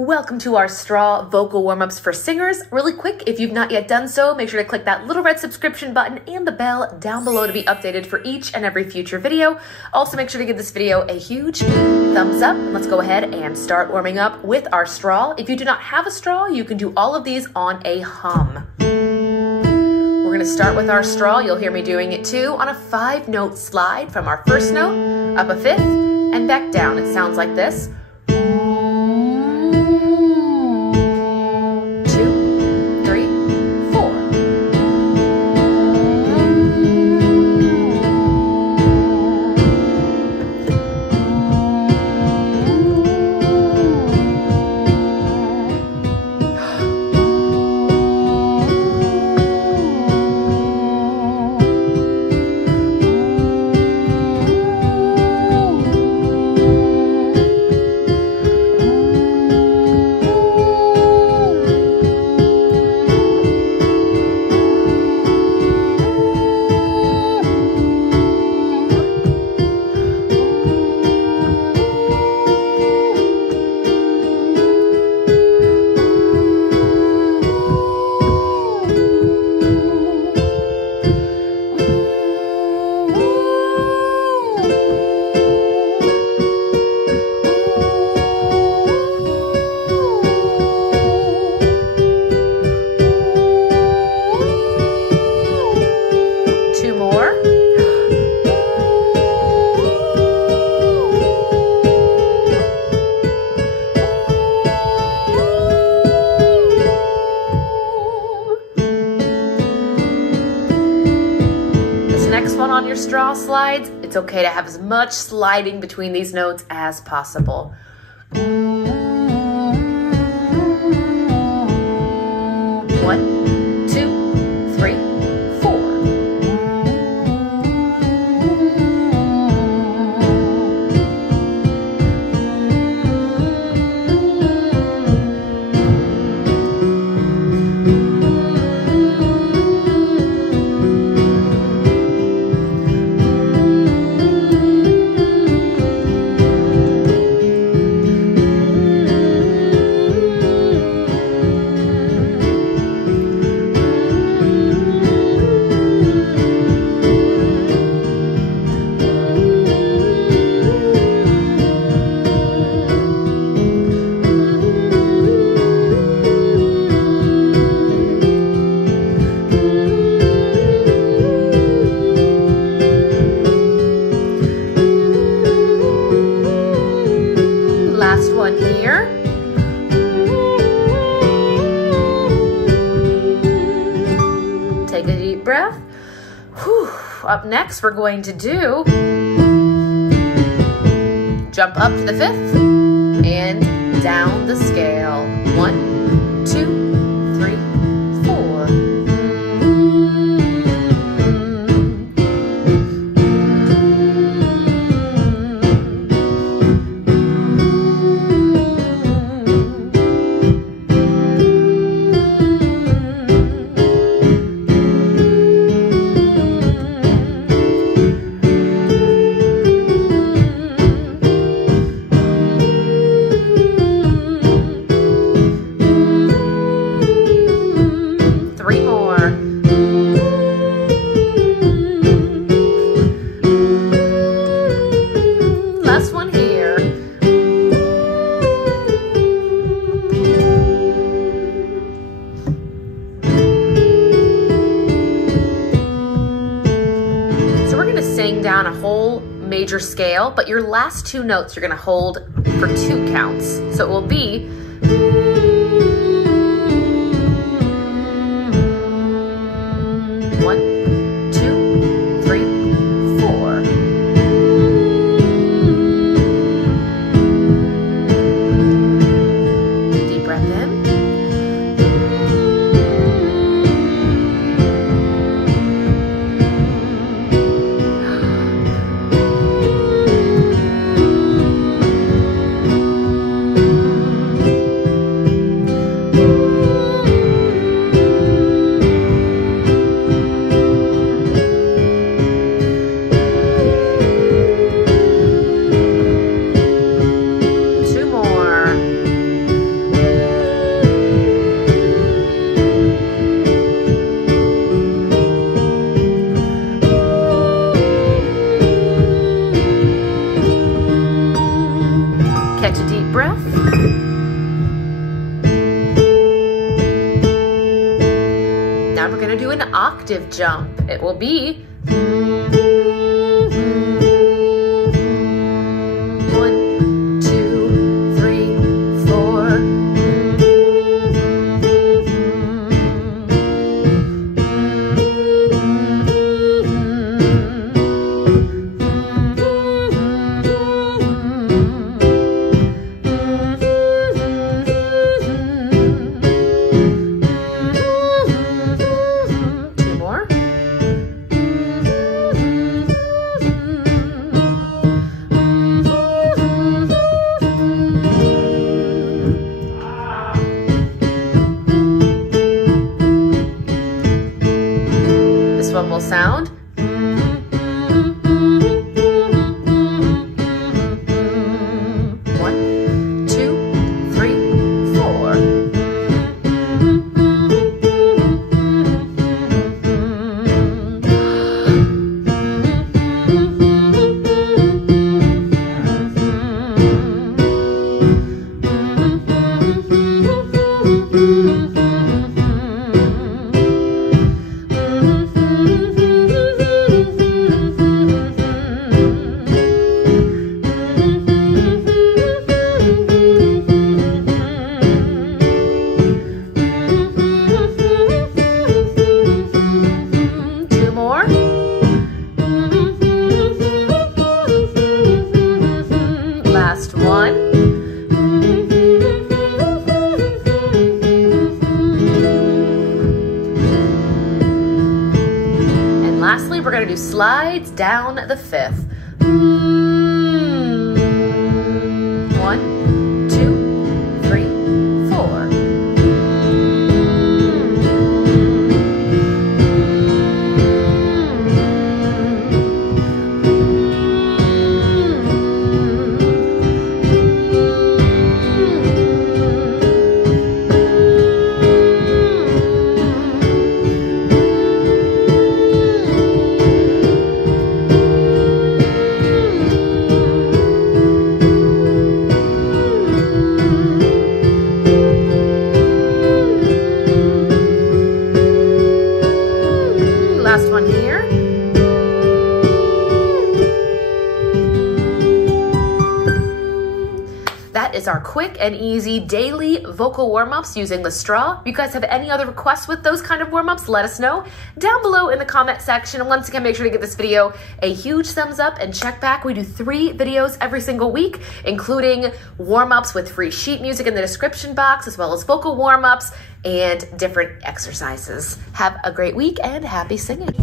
Welcome to our straw vocal warm-ups for singers. Really quick, if you've not yet done so, make sure to click that little red subscription button and the bell down below to be updated for each and every future video. Also, make sure to give this video a huge thumbs up. Let's go ahead and start warming up with our straw. If you do not have a straw, you can do all of these on a hum. We're gonna start with our straw. You'll hear me doing it too on a 5-note slide from our first note, up a 5th, and back down. It sounds like this. 2, 3, 4. Next one on your straw slides, it's okay to have as much sliding between these notes as possible. 1, 2, 3, 4. Last one here. Take a deep breath. Whew. Up next, we're going to do jump up to the 5th and down the scale. 1, 2, 3, 4. Sing down a whole major scale, but your last 2 notes you're going to hold for 2 counts. So it will be 1, 2, 3, 4. Deep breath in. we're gonna do an octave jump. It will be 1, 2, 3, 4. This one will sound. 1, 2, 3, 4. Last one. And lastly, we're going to do slides down the 5th. 1, 2, 3, 4. Last one here. That is our quick and easy daily vocal warm-ups using the straw. If you guys have any other requests with those kind of warm-ups, let us know down below in the comment section. And once again, make sure to give this video a huge thumbs up and check back. We do 3 videos every single week, including warm-ups with free sheet music in the description box, as well as vocal warm-ups and different exercises. Have a great week and happy singing.